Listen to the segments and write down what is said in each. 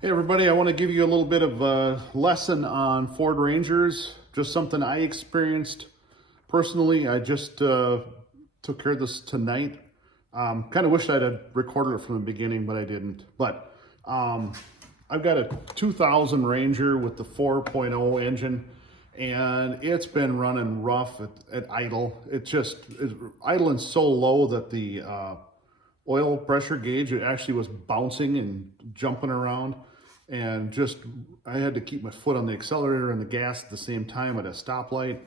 Hey everybody, I want to give you a little bit of a lesson on Ford Rangers, just something I experienced personally. I just took care of this tonight. Kind of wished I'd have recorded it from the beginning, but I didn't. But I've got a 2000 Ranger with the 4.0 engine, and it's been running rough at idle. It's idling so low that the oil pressure gauge, it actually was bouncing and jumping around, and just I had to keep my foot on the accelerator and the gas at the same time at a stoplight.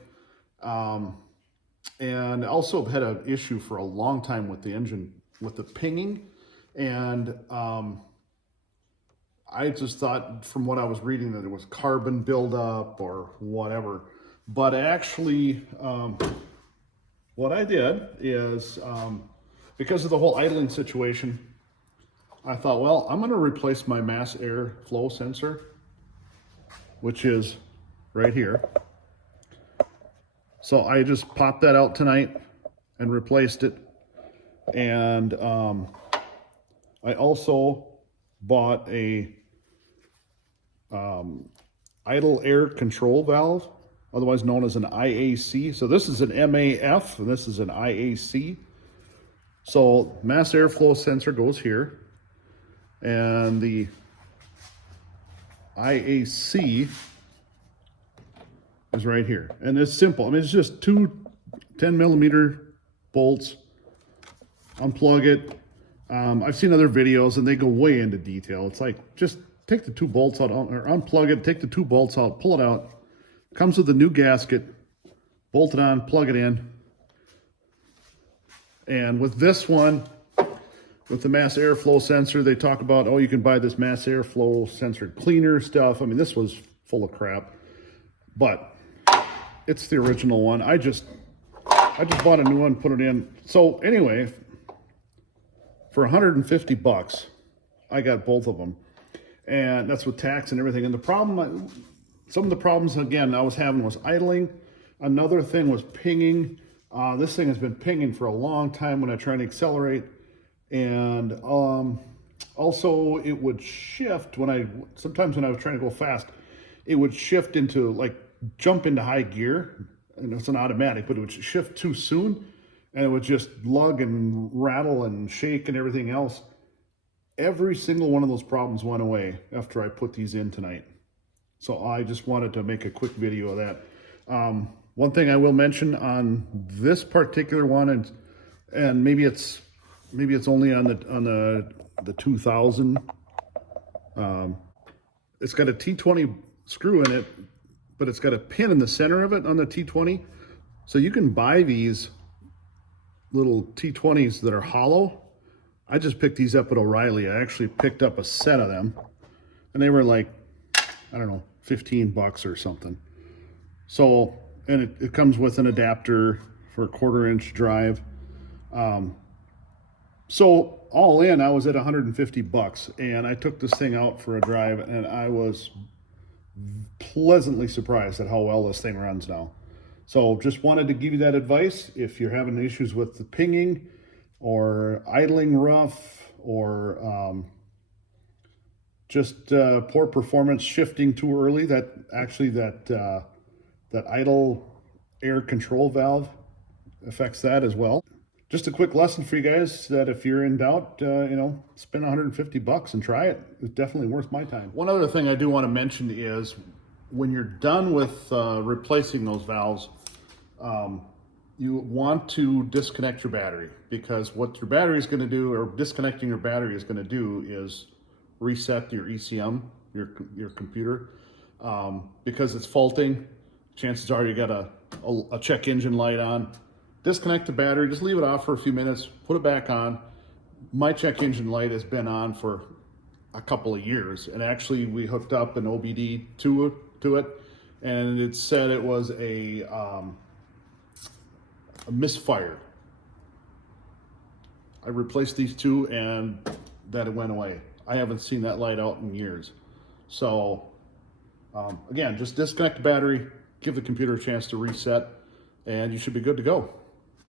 And also had an issue for a long time with the engine, with the pinging. And I just thought from what I was reading that it was carbon buildup or whatever. But actually, what I did is, because of the whole idling situation, I thought, well, I'm going to replace my mass air flow sensor, which is right here. So I just popped that out tonight and replaced it. And I also bought a idle air control valve, otherwise known as an IAC. So this is an MAF and this is an IAC. So mass airflow sensor goes here, and the IAC is right here. And it's simple. I mean, it's just two 10 millimeter bolts. Unplug it. I've seen other videos and they go way into detail. It's like, just take the two bolts out, or unplug it, take the two bolts out, pull it out. Comes with a new gasket, bolt it on, plug it in. And with this one, with the mass airflow sensor, they talk about, oh, you can buy this mass airflow sensor cleaner stuff. I mean, this was full of crap, but it's the original one. I just bought a new one, put it in. So anyway, for 150 bucks, I got both of them. And that's with tax and everything. And the problem, some of the problems, again, I was having was idling. Another thing was pinging. This thing has been pinging for a long time when I try to accelerate. And also it would shift sometimes when I was trying to go fast, it would shift into, like, jump into high gear. And it's an automatic, but it would shift too soon. And it would just lug and rattle and shake and everything else. Every single one of those problems went away after I put these in tonight. So I just wanted to make a quick video of that. One thing I will mention on this particular one, and maybe it's only on the 2000. It's got a T20 screw in it, but it's got a pin in the center of it on the T20. So you can buy these little T20s that are hollow. I just picked these up at O'Reilly. I actually picked up a set of them, and they were like, I don't know, 15 bucks or something. So, and it comes with an adapter for a 1/4-inch drive. So all in, I was at 150 bucks, and I took this thing out for a drive, and I was pleasantly surprised at how well this thing runs now. So just wanted to give you that advice. If you're having issues with the pinging or idling rough, or just poor performance, shifting too early, that idle air control valve affects that as well. Just a quick lesson for you guys that if you're in doubt, spend 150 bucks and try it. It's definitely worth my time. One other thing I do want to mention is when you're done with replacing those valves, you want to disconnect your battery, because what your battery is going to do, or disconnecting your battery is going to do, is reset your ECM, your computer, because it's faulting. Chances are you got a check engine light on. Disconnect the battery, just leave it off for a few minutes, put it back on. My check engine light has been on for a couple of years, and actually we hooked up an OBD to it, and it said it was a misfire. I replaced these two and that it went away. I haven't seen that light out in years. So again, just disconnect the battery, give the computer a chance to reset, and you should be good to go.